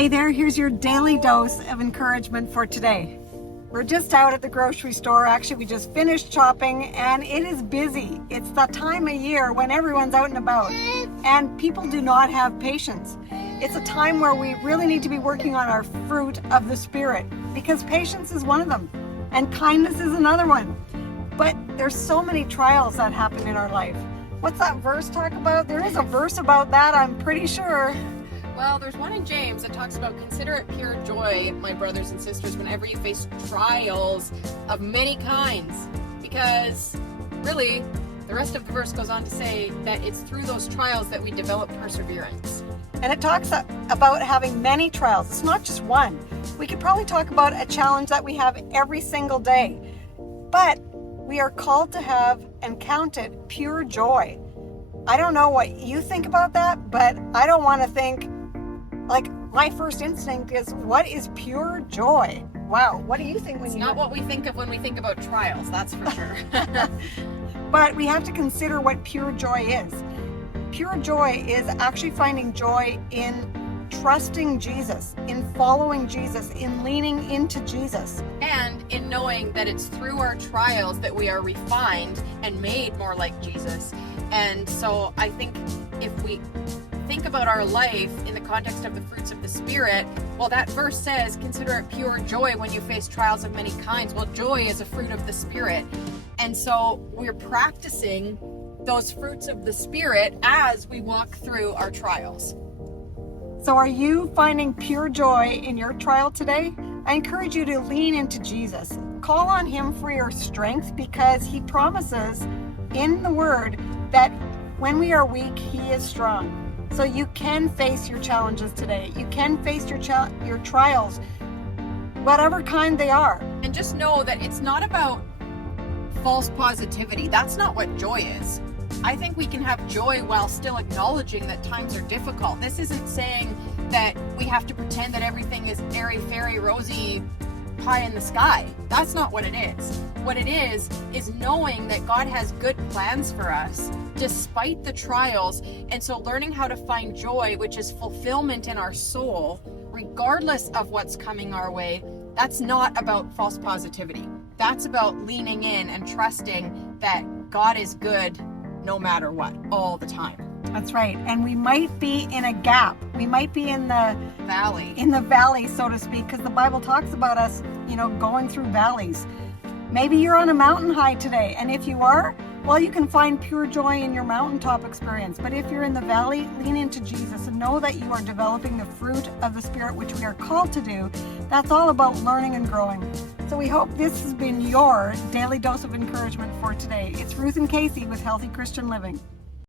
Hey there, here's your daily dose of encouragement for today. We're just out at the grocery store. Actually, we just finished shopping and it is busy. It's the time of year when everyone's out and about and people do not have patience. It's a time where we really need to be working on our fruit of the Spirit because patience is one of them and kindness is another one. But there's so many trials that happen in our life. What's that verse talk about? There is a verse about that, I'm pretty sure. Well, there's one in James that talks about consider it pure joy, my brothers and sisters, whenever you face trials of many kinds. Because really, the rest of the verse goes on to say that it's through those trials that we develop perseverance. And it talks about having many trials. It's not just one. We could probably talk about a challenge that we have every single day. But we are called to have and count it pure joy. I don't know what you think about that, but I don't want to think, like, my first instinct is, what is pure joy? Wow, what do you think when It's you... not what we think of when we think about trials, that's for sure. But we have to consider what pure joy is. Pure joy is actually finding joy in trusting Jesus, in following Jesus, in leaning into Jesus. And in knowing that it's through our trials that we are refined and made more like Jesus. And so I think if we think about our life in the context of the fruits of the Spirit, well, that verse says, consider it pure joy when you face trials of many kinds. Well, joy is a fruit of the Spirit. And so we're practicing those fruits of the Spirit as we walk through our trials. So are you finding pure joy in your trial today? I encourage you to lean into Jesus. Call on Him for your strength because He promises in the Word that when we are weak, He is strong. So you can face your challenges today. You can face your trials, whatever kind they are. And just know that it's not about false positivity. That's not what joy is. I think we can have joy while still acknowledging that times are difficult. This isn't saying that we have to pretend that everything is airy, fairy, rosy, pie in the sky. That's not what it is. What it is knowing that God has good plans for us despite the trials. And so learning how to find joy, which is fulfillment in our soul, regardless of what's coming our way, that's not about false positivity. That's about leaning in and trusting that God is good no matter what, all the time. That's right. And we might be in a gap. We might be in the valley, so to speak, because the Bible talks about us, going through valleys. Maybe you're on a mountain high today, and if you are, well, you can find pure joy in your mountaintop experience. But if you're in the valley, lean into Jesus and know that you are developing the fruit of the Spirit, which we are called to do. That's all about learning and growing. So we hope this has been your daily dose of encouragement for today. It's Ruth and Casey with Healthy Christian Living.